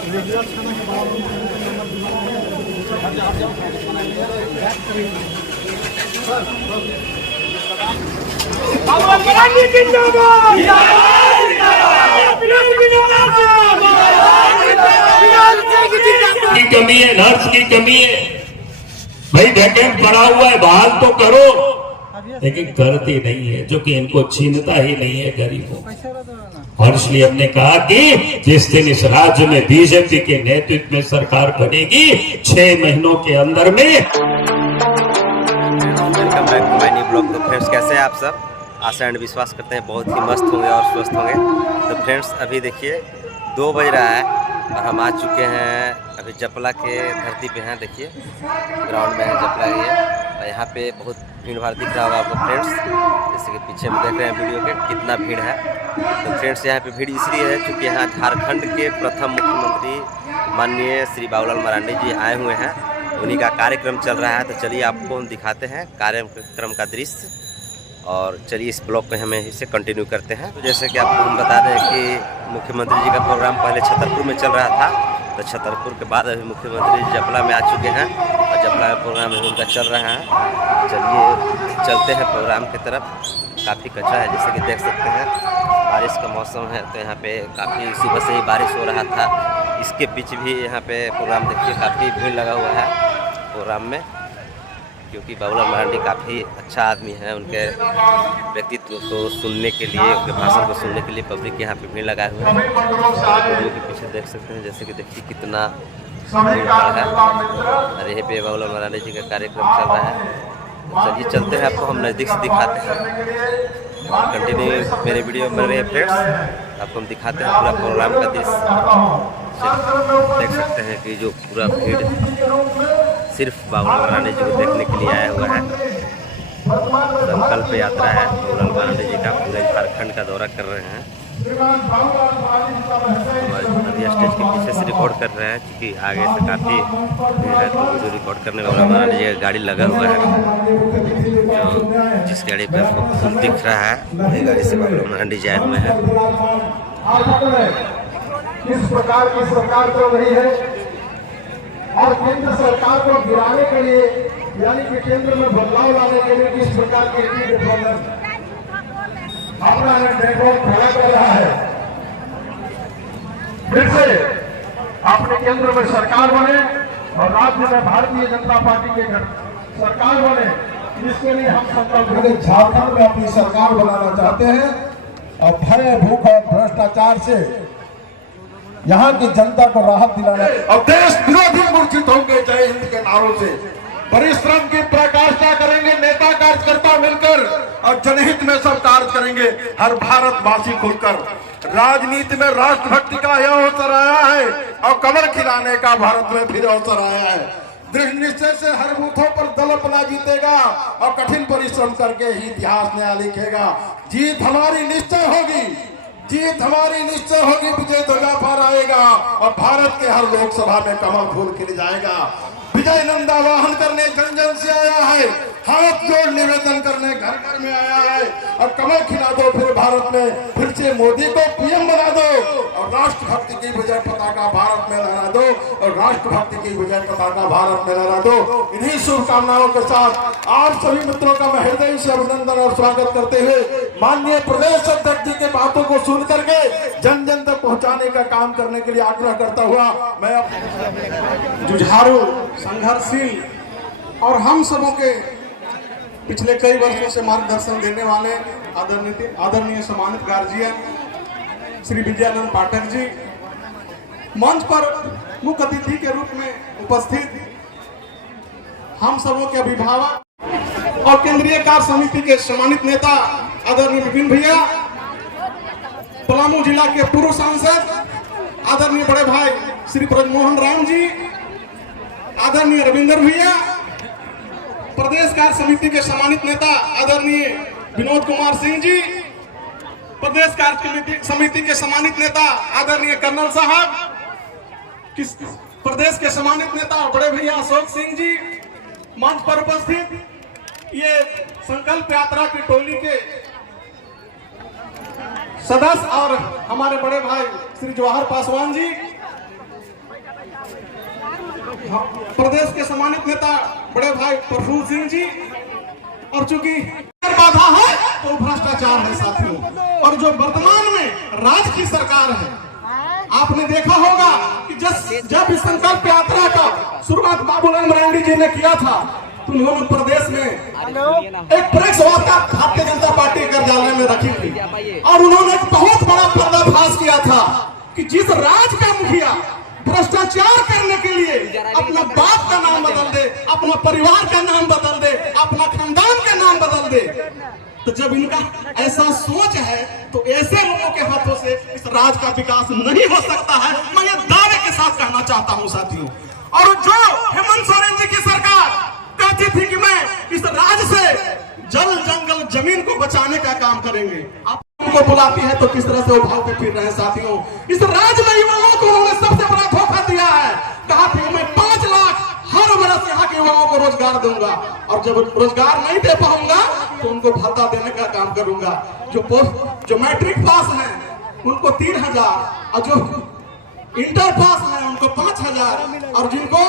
की कमी है, नर्स की कमी है। भाई वैकेंट पड़ा हुआ है, बहाल तो करो, लेकिन करती नहीं है, जो कि इनको छीनता ही नहीं है गरीबों। और इसलिए हमने कहा कि जिस दिन इस राज्य में बीजेपी के नेतृत्व में सरकार बनेगी 6 महीनों के अंदर में। Welcome back to my new blog. तो फ्रेंड्स, कैसे हैं आप सब? आशा एंड विश्वास करते हैं बहुत ही मस्त होंगे और स्वस्थ होंगे। तो फ्रेंड्स, अभी देखिए 2 बज रहा है और हम आ चुके हैं अभी जपला के धरती पे हैं। देखिए ग्राउंड में है जपला ये, और यहाँ पे बहुत भीड़ भाड़ दिख रहा होगा आपको फ्रेंड्स, जैसे कि पीछे में देख रहे हैं वीडियो के कितना भीड़ है। तो फ्रेंड्स, यहाँ पे भीड़ इसलिए है क्योंकि यहाँ झारखंड के प्रथम मुख्यमंत्री माननीय श्री बाबूलाल मरांडी जी आए हुए हैं, उन्हीं का कार्यक्रम चल रहा है। तो चलिए आपको हम दिखाते हैं कार्यक्रम का दृश्य, और चलिए इस ब्लॉग में हमें इसे कंटिन्यू करते हैं। तो जैसे कि आपको हम बता दें कि मुख्यमंत्री जी का प्रोग्राम पहले छतरपुर में चल रहा था, तो छतरपुर के बाद अभी मुख्यमंत्री जी जपला में आ चुके हैं और जपला में प्रोग्राम उनका चल रहा है। चलिए चलते हैं प्रोग्राम की तरफ। काफ़ी कच्चा है, जैसे कि देख सकते हैं, बारिश का मौसम है, तो यहाँ पे काफ़ी सुबह से ही बारिश हो रहा था। इसके बीच भी यहाँ पे प्रोग्राम देखिए काफ़ी भीड़ लगा हुआ है प्रोग्राम में, क्योंकि बाबूलाल मरांडी काफ़ी अच्छा आदमी है। उनके व्यक्तित्व को सुनने के लिए, उनके भाषण को सुनने के लिए पब्लिक यहाँ पे भीड़ लगाए हुए हैं। वीडियो के पीछे देख सकते हैं, जैसे कि देखिए कितना भीड़ है, और यहीं पे बाबूलाल मरांडी जी का कार्यक्रम चल रहा है। चलिए चलते हैं, आपको हम नज़दीक से दिखाते हैं। कंटिन्यू मेरे वीडियो में रहे फ्रेंड्स, आपको हम दिखाते हैं पूरा प्रोग्राम का दृश्य। देख सकते हैं कि जो पूरा भीड़ सिर्फ बाबूलाल मरांडी जी को देखने के लिए आया हुआ है। संकल्प यात्रा है बाबूलाल मरांडी जी का, पूरे झारखंड का दौरा कर रहे हैं। अभी स्टेज के पीछे से रिकॉर्ड कर रहे हैं, क्योंकि आगे से काफ़ी भीड़ है, तो वीडियो रिकॉर्ड करने में बाबूलाल मरांडी जी का गाड़ी लगा हुआ है। जो जिस गाड़ी पे आपको फूल दिख रहा है, वही गाड़ी से बाबूलाल मरांडी जी आए हुए हैं। किस प्रकार की सरकार चल रही है, और केंद्र सरकार को गिराने के लिए, यानी कि केंद्र में बदलाव लाने के लिए किस प्रकार के अपना नेटवर्क खड़ा कर रहा है। फिर से अपने केंद्र में सरकार बने और राज्य में भारतीय जनता पार्टी के सरकार बने, इसके लिए हम संकल्प झारखंड में अपनी सरकार बनाना चाहते हैं, और भय, भूख और भ्रष्टाचार से यहाँ की जनता को राहत दिलाना, और देश विरोधी मूर्छित होंगे जय हिंद के नारों से। परिश्रम की पराकाष्ठा करेंगे नेता कार्यकर्ता मिलकर, और जनहित में सब कार्य करेंगे हर भारतवासी खुलकर। राजनीति में राष्ट्रभक्ति का यह अवसर आया है, और कमल खिलाने का भारत में फिर अवसर आया है। दृढ़ निश्चय से हर बूथों पर दल अपना जीतेगा, और कठिन परिश्रम करके ही इतिहास नया लिखेगा। जीत हमारी निश्चय होगी, जीत हमारी निश्चय होगी, विजय ध्वजा फहराएगा, और भारत के हर लोकसभा में कमल फूल खिल जाएगा। विजय नंदा वाहन करने जन जन से आया है, हाथ जोड़ निवेदन करने घर घर में आया है, और कमल खिला दो फिर भारत में, फिर से मोदी को पीएम बना दो, और राष्ट्रभक्ति की विजय पताका भारत में लहरा दो, और राष्ट्रभक्ति की विजय पताका भारत में लहरा दो। इन्हीं शुभकामनाओं के साथ आप सभी मित्रों का मैं हृदय से अभिनंदन और स्वागत करते हुए माननीय प्रदेश अध्यक्ष जी के बातों को सुन करके जन जन तक पहुंचाने का काम करने के लिए आग्रह करता हुआ मैं जुझारू, संघर्षशील और हम सबों के पिछले कई वर्षों से मार्गदर्शन देने वाले आदरणीय सम्मानित गार्जियन श्री विजयानंद पाठक जी, मंच पर मुख्य अतिथि के रूप में उपस्थित हम सबों के अभिभावक और केंद्रीय कार्य समिति के सम्मानित नेता आदरणीय विपिन भैया, पलामू जिला के पूर्व सांसद आदरणीय बड़े भाई श्री ब्रजमोहन राम जी, आदरणीय रविंद्र भैया, प्रदेश कार्य समिति के सम्मानित नेता आदरणीय विनोद कुमार सिंह जी, प्रदेश कार्य समिति के सम्मानित नेता आदरणीय कर्नल साहब, प्रदेश के सम्मानित नेता बड़े भैया अशोक सिंह जी, मंच पर उपस्थित ये संकल्प यात्रा की टोली के सदस्य और हमारे बड़े भाई श्री जवाहर पासवान जी, प्रदेश के सम्मानित नेता बड़े भाई प्रफुल्ल सिंह जी, और चूंकि बाधा है तो भ्रष्टाचार है साथियों। और जो वर्तमान में राज्य की सरकार है, आपने देखा होगा कि जब इस संकल्प यात्रा का शुरुआत बाबूलाल मरांडी जी ने किया था, तो उन्होंने प्रदेश में एक प्रेस वार्ता भारतीय जनता पार्टी कार्यालय में रखी थी, और उन्होंने एक बहुत बड़ा पर्दाफाश किया था कि जिस राज्य का मुखिया भ्रष्टाचार करने के लिए अपना बाप का नाम बदल दे, अपना परिवार का नाम बदल दे, अपना खानदान का नाम बदल दे, तो जब इनका ऐसा सोच है तो ऐसे लोगों के हाथों से इस राज्य का विकास नहीं हो सकता है। मैं ये दावे के साथ कहना चाहता हूं साथियों। और जो हेमंत सोरेन जी की सरकार कहती थी कि मैं इस राज्य से जल जंगल जमीन को बचाने का काम करेंगे, आप उनको बुलाती है तो किस तरह से वो भाव के फिर रहे हैं साथियों। इस राज्य में युवाओं को उन्होंने सबसे बड़ा धोखा दिया है। कहा था मैं 5 लाख हर वर्ष यहाँ के युवाओं को रोजगार दूंगा, और जब रोजगार नहीं दे पाऊंगा तो उनको भत्ता देने का काम करूंगा। जो मैट्रिक पास है उनको 3000, और जो इंटर पास है उनको 5000, और जिनको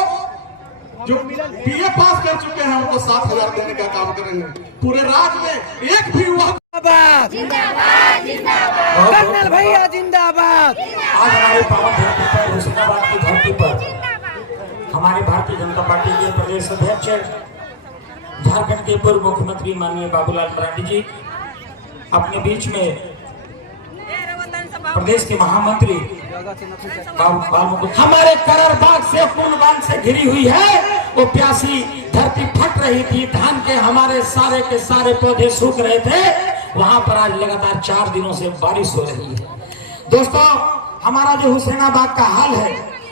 जो बीए पास कर चुके हैं उनको 7000 देने का काम करेंगे। पूरे राज्य में एक भी युवा जिंदाबाद जिंदाबाद कर्नल भैया जिंदाबाद। आज हमारे पावन धरती पर, होशंगाबाद की धरती पर, हमारे भारतीय जनता पार्टी के प्रदेश अध्यक्ष, झारखंड के पूर्व मुख्यमंत्री माननीय बाबूलाल मरांडी जी अपने बीच में प्रदेश के महामंत्री हमारे करर बाग से, पूर्ण बांध से घिरी हुई है, वो प्यासी धरती फट रही थी, धान के हमारे सारे के सारे पौधे सूख रहे थे, वहां पर आज लगातार 4 दिनों से बारिश हो रही है। दोस्तों, हमारा जो होशंगाबाद का हाल है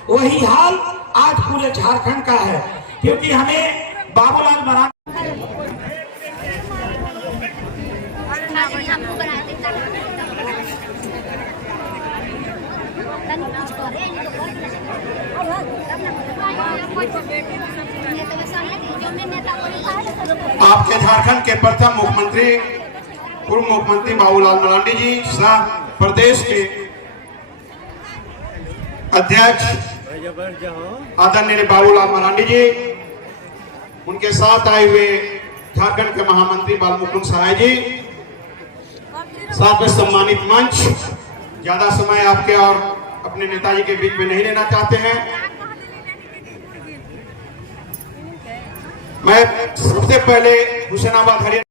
वही हाल आज पूरे झारखंड का है, क्योंकि हमें बाबूलाल मरांडी आपके झारखंड के प्रथम मुख्यमंत्री, पूर्व मुख्यमंत्री बाबूलाल मरांडी जी, सह प्रदेश के अध्यक्ष आदरणीय बाबूलाल मरांडी जी, उनके साथ आए हुए झारखंड के महामंत्री बालमुकुंद सहाय जी, साथ में सम्मानित मंच। ज्यादा समय आपके और अपने नेताजी के बीच में नहीं लेना चाहते हैं। मैं सबसे पहले होशंगाबाद हरियाणा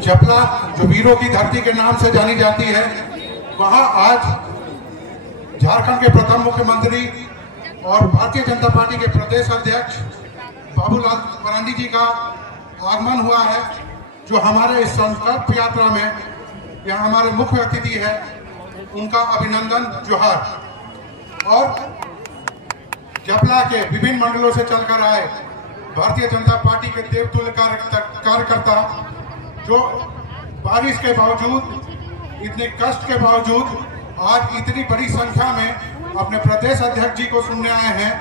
जपला, जो वीरों की धरती के नाम से जानी जाती है, वहां आज झारखंड के प्रथम मुख्यमंत्री और भारतीय जनता पार्टी के प्रदेश अध्यक्ष बाबूलाल मरांडी जी का आगमन हुआ है, जो हमारे इस संकल्प यात्रा में यहाँ हमारे मुख्य अतिथि है, उनका अभिनंदन, जोहार। और जपला के विभिन्न मंडलों से चलकर आए भारतीय जनता पार्टी के देवतुल्य कार्यकर्ता, जो बारिश के बावजूद, इतने कष्ट के बावजूद आज इतनी बड़ी संख्या में अपने प्रदेश अध्यक्ष जी को सुनने आए हैं,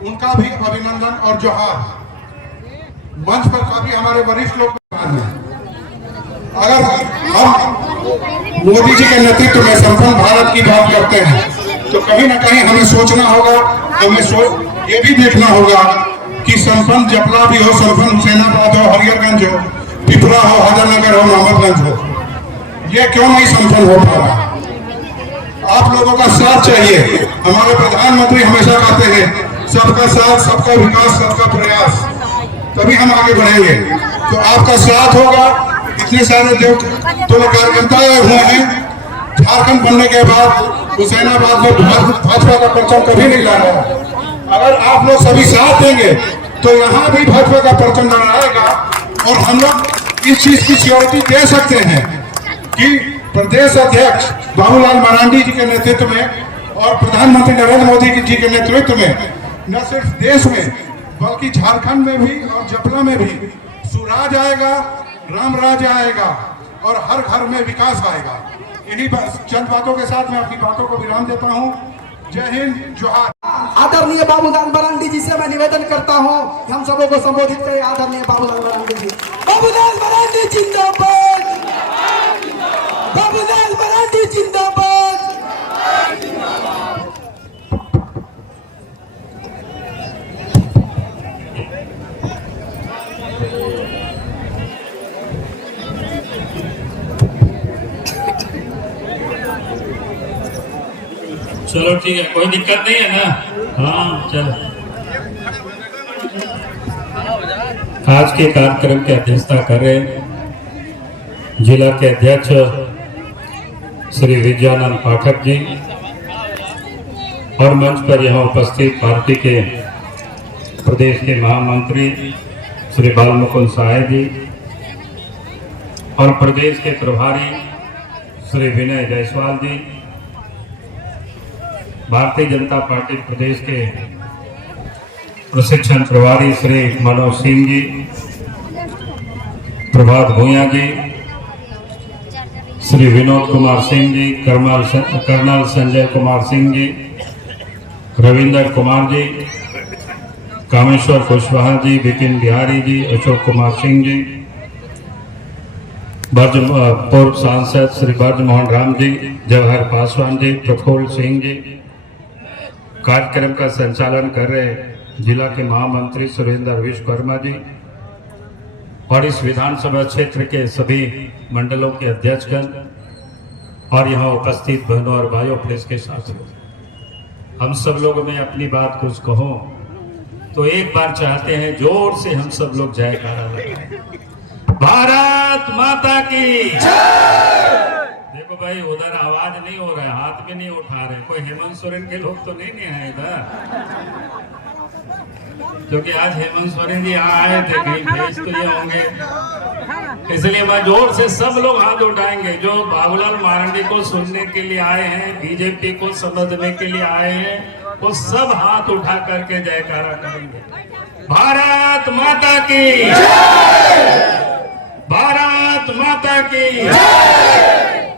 उनका भी अभिनंदन और जोहार। मंच पर काफी हमारे वरिष्ठ लोग हैं। अगर हम मोदी जी के नेतृत्व में संपन्न भारत की बात करते हैं तो कहीं ना कहीं हमें सोचना होगा, हमें ये भी देखना होगा कि संपन्न जपला भी हो, संपन्न हुसैनाबाद हो, हरिहरगंज हो, पिपरा हो, हैदरनगर हो, मोहम्मदगंज हो, ये क्यों नहीं संपन्न हो पा रहा? आप लोगों का साथ चाहिए। हमारे प्रधानमंत्री हमेशा कहते हैं सबका साथ, सबका विकास, सबका प्रयास, तभी हम आगे बढ़ेंगे। तो आपका साथ होगा। इतने सारे देवतुल्य कार्यकर्ता हुए हैं। झारखंड बनने के बाद हुसैनाबाद में भाजपा का परचम कभी नहीं लहराया। अगर आप लोग सभी साथ देंगे तो यहाँ भी भाजपा का परचम लहराएगा, और हम लोग इस चीज की सिक्योरिटी दे सकते हैं कि प्रदेश अध्यक्ष बाबूलाल मरांडी जी के नेतृत्व में और प्रधानमंत्री नरेंद्र मोदी जी के नेतृत्व में न सिर्फ देश में बल्कि झारखंड में भी और जपला में भी सुराज आएगा, राम राज आएगा और हर घर में विकास आएगा। इन्हीं चंद बातों के साथ मैं अपनी बातों को विराम देता हूं। जय हिंद, जोहार। आदरणीय बाबूलाल मरांडी जी से मैं निवेदन करता हूं कि हम सबों को संबोधित करें। आदरणीय बाबूलाल मरांडी जी। बाबूलाल मरांडी जिंदाबाद, बाबूलाल मरांडी जिंदाबाद। चलो ठीक है, कोई दिक्कत नहीं है ना। हाँ चलो। आज के कार्यक्रम की अध्यक्षता कर रहे जिला के अध्यक्ष श्री विजयानंद पाठक जी और मंच पर यहाँ उपस्थित पार्टी के प्रदेश के महामंत्री श्री बालमुकुंद साय जी और प्रदेश के प्रभारी श्री विनय जायसवाल जी, भारतीय जनता पार्टी प्रदेश के प्रशिक्षण प्रभारी श्री मनोज सिंह जी, प्रभात भूया जी, श्री विनोद कुमार सिंह जी, कर्नल संजय कुमार सिंह जी, रविंदर कुमार जी, कामेश्वर कुशवाहा जी, बिपिन बिहारी जी, अशोक कुमार सिंह जी, पूर्व सांसद श्री ब्रजमोहन राम जी, जवाहर पासवान जी, प्रफुल्ल सिंह जी, कार्यक्रम का संचालन कर रहे जिला के महामंत्री सुरेंद्र विश्वकर्मा जी और इस विधानसभा क्षेत्र के सभी मंडलों के अध्यक्षगण और यहाँ उपस्थित बहनों और भाइयों प्रेस के साथियों, हम सब लोगों में अपनी बात कुछ कहो तो एक बार चाहते हैं जोर से हम सब लोग जयकारा लगाएं। भारत माता की देखो भाई, उधर आवाज नहीं हो रहा है, हाथ भी नहीं उठा रहे। कोई हेमंत सोरेन के लोग तो नहीं है इधर, क्योंकि आज हेमंत सोरेन जी यहाँ आए थे, कहीं भेज तो ये होंगे, इसलिए मैं जोर से सब लोग हाथ उठाएंगे। जो बाबूलाल मारंडी को सुनने के लिए आए हैं, बीजेपी को समझने के लिए आए हैं, वो सब हाथ उठा करके जयकारा करेंगे। भारत माता की, भारत माता की,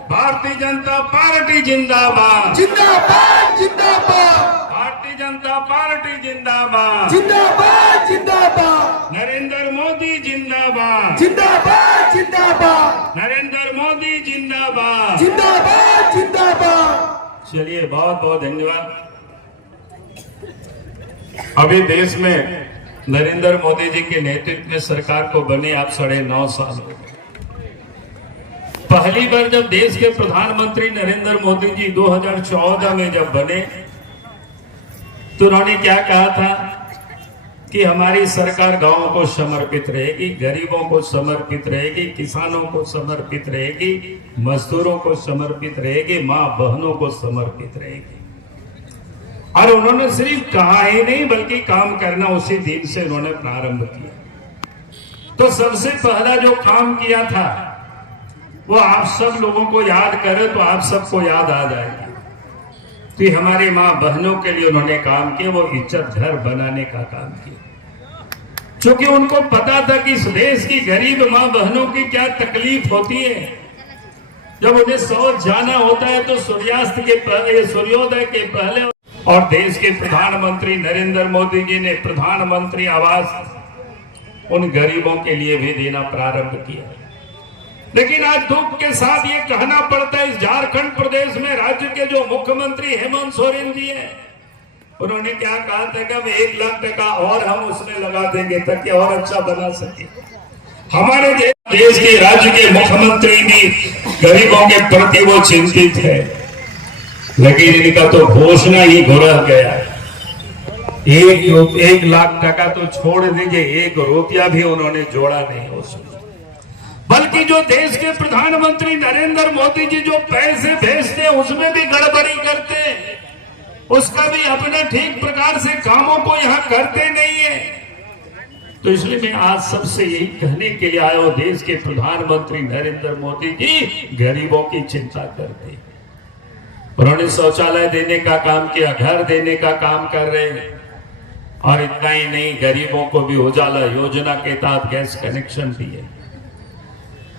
भारतीय जनता पार्टी जिंदाबाद, जिंदाबाद जिंदाबाद, भारतीय जनता पार्टी जिंदाबाद, जिंदाबाद जिंदाबाद, नरेंद्र मोदी जिंदाबाद, जिंदाबाद जिंदाबाद, नरेंद्र मोदी जिंदाबाद, जिंदाबाद जिंदाबाद। चलिए बहुत बहुत धन्यवाद। अभी देश में नरेंद्र मोदी जी के नेतृत्व में सरकार को बने आप 9.5 साल हो गए। पहली बार जब देश के प्रधानमंत्री नरेंद्र मोदी जी 2014 में जब बने तो उन्होंने क्या कहा था कि हमारी सरकार गांवों को समर्पित रहेगी, गरीबों को समर्पित रहेगी, किसानों को समर्पित रहेगी, मजदूरों को समर्पित रहेगी, मां बहनों को समर्पित रहेगी। और उन्होंने सिर्फ कहा ही नहीं बल्कि काम करना उसी दिन से उन्होंने प्रारंभ किया। तो सबसे पहला जो काम किया था वो आप सब लोगों को याद करें तो आप सबको याद आ जाएगी। तो हमारी मां बहनों के लिए उन्होंने काम किया, वो इज्जत घर बनाने का काम किया, क्योंकि उनको पता था कि इस देश की गरीब मां बहनों की क्या तकलीफ होती है। जब उन्हें शौच जाना होता है तो सूर्यास्त के पहले, सूर्योदय के पहले। और देश के प्रधानमंत्री नरेंद्र मोदी जी ने प्रधानमंत्री आवास उन गरीबों के लिए भी देना प्रारंभ किया। लेकिन आज दुख के साथ ये कहना पड़ता है, इस झारखंड प्रदेश में राज्य के जो मुख्यमंत्री हेमंत सोरेन जी हैं, उन्होंने क्या कहा था कि हम 1 लाख टका और हम उसमें लगा देंगे ताकि और अच्छा बना सके। हमारे देश के राज्य के मुख्यमंत्री भी गरीबों के प्रति वो चिंतित है, लेकिन इनका तो घोषणा ही घुरा गया। 1 लाख टका तो छोड़ दीजिए, 1 रुपया भी उन्होंने जोड़ा नहीं उसमें। बल्कि जो देश के प्रधानमंत्री नरेंद्र मोदी जी जो पैसे भेजते हैं उसमें भी गड़बड़ी करते हैं, उसका भी अपने ठीक प्रकार से कामों को यहाँ करते नहीं है। तो इसलिए मैं आज सबसे यही कहने के लिए आया हूं, देश के प्रधानमंत्री नरेंद्र मोदी जी गरीबों की चिंता करते। उन्होंने शौचालय देने का काम किया, घर देने का काम कर रहे हैं, और इतना ही नहीं, गरीबों को भी उजाला योजना के तहत गैस कनेक्शन दिए।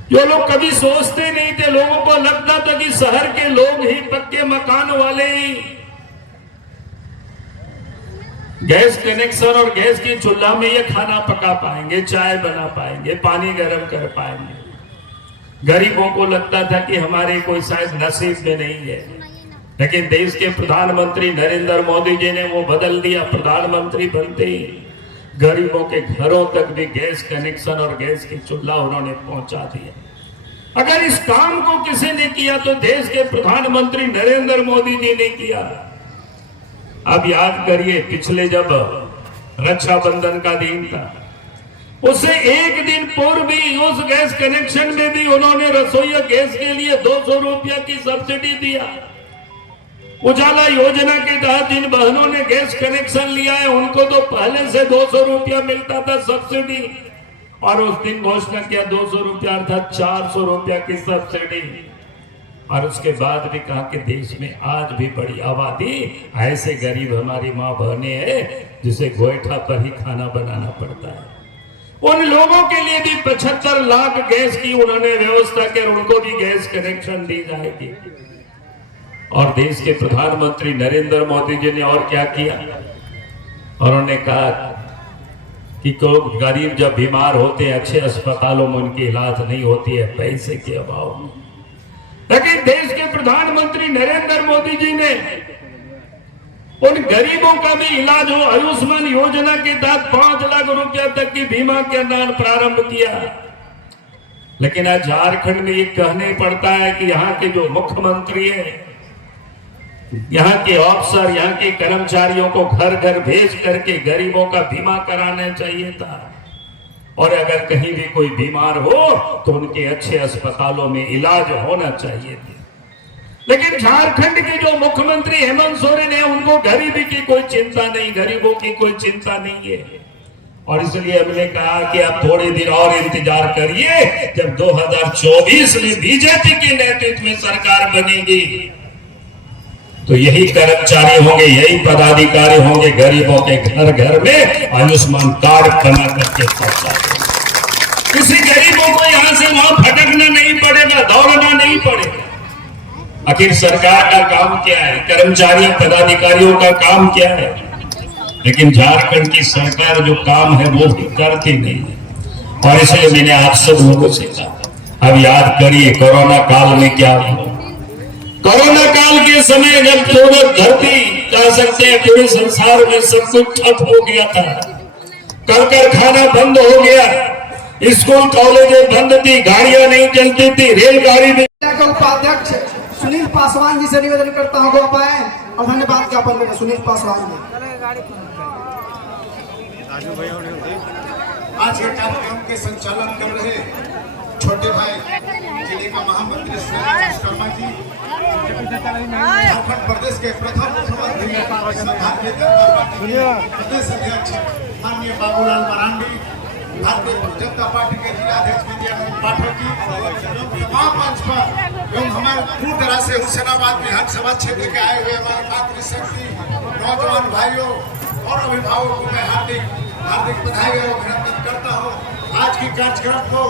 जो लोग कभी सोचते नहीं थे, लोगों को लगता था कि शहर के लोग ही, पक्के मकान वाले ही गैस कनेक्शन और गैस की चूल्हा में ये खाना पका पाएंगे, चाय बना पाएंगे, पानी गर्म कर पाएंगे। गरीबों को लगता था कि हमारे कोई शायद नसीब में नहीं है, लेकिन देश के प्रधानमंत्री नरेंद्र मोदी जी ने वो बदल दिया। प्रधानमंत्री बनते ही गरीबों के घरों तक भी गैस कनेक्शन और गैस की चूल्हा उन्होंने पहुंचा दिया। अगर इस काम को किसी ने किया तो देश के प्रधानमंत्री नरेंद्र मोदी जी ने किया। अब याद करिए, पिछले जब रक्षाबंधन का दिन था, उससे एक दिन पूर्व भी उस गैस कनेक्शन में भी उन्होंने रसोई गैस के लिए 200 रुपया की सब्सिडी दिया। उजाला योजना के तहत जिन बहनों ने गैस कनेक्शन लिया है उनको तो पहले से 200 रुपया मिलता था सब्सिडी, और उस दिन घोषणा किया 200 रुपया अर्थात 400 रुपया की सब्सिडी। और उसके बाद भी कहा कि देश में आज भी बड़ी आबादी ऐसे गरीब हमारी माँ बहनें हैं जिसे गोईठा पर ही खाना बनाना पड़ता है। उन लोगों के लिए भी 75 लाख गैस की उन्होंने व्यवस्था की, उनको भी गैस कनेक्शन दी जाएगी। और देश के प्रधानमंत्री नरेंद्र मोदी जी ने और क्या किया, उन्होंने कहा कि कोई गरीब जब बीमार होते हैं अच्छे अस्पतालों में उनकी इलाज नहीं होती है पैसे के अभाव में, लेकिन देश के प्रधानमंत्री नरेंद्र मोदी जी ने उन गरीबों का भी इलाज हो, आयुष्मान योजना के तहत 5 लाख रुपया तक की बीमा के अनुदान प्रारंभ किया। लेकिन आज झारखंड में ये कहने पड़ता है कि यहाँ के जो मुख्यमंत्री है, यहाँ के अफसर, यहाँ के कर्मचारियों को घर घर भेज करके गरीबों का बीमा कराना चाहिए था, और अगर कहीं भी कोई बीमार हो तो उनके अच्छे अस्पतालों में इलाज होना चाहिए थे। लेकिन झारखंड के जो मुख्यमंत्री हेमंत सोरेन है उनको गरीबी की कोई चिंता नहीं, गरीबों की कोई चिंता नहीं है। और इसलिए हमने कहा कि आप थोड़े दिन और इंतजार करिए, जब 2024 में बीजेपी के नेतृत्व में सरकार बनेगी तो यही कर्मचारी होंगे, यही पदाधिकारी होंगे, गरीबों के घर घर में आयुष्मान कार्ड बना करके पहुंचाएंगे। किसी गरीबों को यहां से वहां भटकना नहीं पड़ेगा, दौड़ना नहीं पड़ेगा। आखिर सरकार का काम क्या है, कर्मचारियों पदाधिकारियों का काम क्या है? लेकिन झारखंड की सरकार जो काम है वो भी करती नहीं है। और इसलिए मैंने आप सब लोगों से कहा, अब याद करिए कोरोना काल में क्या हुआ। कोरोना काल के समय जब पूरी धरती, कह सकते हैं पूरे संसार में सब कुछ ठप हो गया था, कल कारखाना बंद हो गया, स्कूल कॉलेजें बंद थी, गाड़ियां नहीं चलती थी, रेलगाड़ी में। उपाध्यक्ष सुनील पासवान जी से निवेदन करता हूँ आप आए और धन्यवाद ज्ञापन करें सुनील पासवान जी। आज के कार्यक्रम के संचालन कर रहे छोटे भाई जिले का महामंत्री शर्मा जी, झारखंड प्रदेश के प्रथम मुख्यमंत्री प्रदेश अध्यक्ष माननीय बाबूलाल मरांडी, भारतीय जनता पार्टी के जिलाध्यक्ष विद्यानंद पाठक जी, तमाम मंच पर एवं हमारे दूर दराज से हुसैनाबाद विधानसभा क्षेत्र के आए हुए हमारे मातृशक्ति नौजवान भाइयों और अभिभावकों को मैं हार्दिक बधाई और अभिनंदन करता हूँ। आज की कार्यक्रम को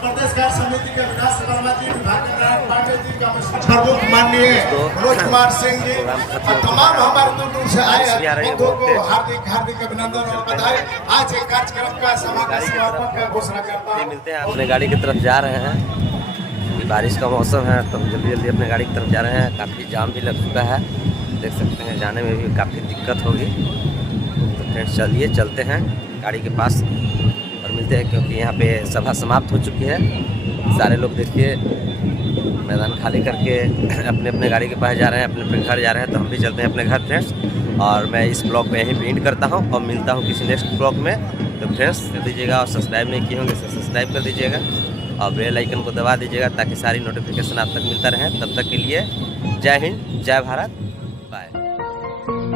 प्रदेश कार्य समिति के विकास सभापति विभाग पांडे जी का प्रमुख माननीय मनोज कुमार सिंह जी और तमाम हमारे दूर से आए को हार्दिक अभिनंदन और बधाई। आज एक कार्यक्रम का समापन का घोषणा करता हूँ। मिलते हैं, अपने गाड़ी की तरफ जा रहे हैं, बारिश का मौसम है तो जल्दी अपने गाड़ी की तरफ जा रहे हैं। काफ़ी जाम भी लग चुका है, देख सकते हैं, जाने में भी काफ़ी दिक्कत होगी। तो फ्रेंड्स चलिए चलते हैं गाड़ी के पास और मिलते हैं, क्योंकि यहाँ पे सभा समाप्त हो चुकी है। सारे लोग देखिए मैदान खाली करके अपने अपने गाड़ी के पास जा रहे हैं, अपने अपने घर जा रहे हैं। तो हम भी चलते हैं अपने घर फ्रेंड्स, और मैं इस ब्लॉग में यहीं पेंट करता हूँ और मिलता हूँ किसी नेक्स्ट ब्लॉग में। तो फ्रेंड्स कर दीजिएगा, और सब्सक्राइब नहीं किए होंगे तो सब्सक्राइब कर दीजिएगा और बेल आइकन को दबा दीजिएगा ताकि सारी नोटिफिकेशन आप तक मिलता रहे। तब तक के लिए जय हिंद, जय भारत, बाय।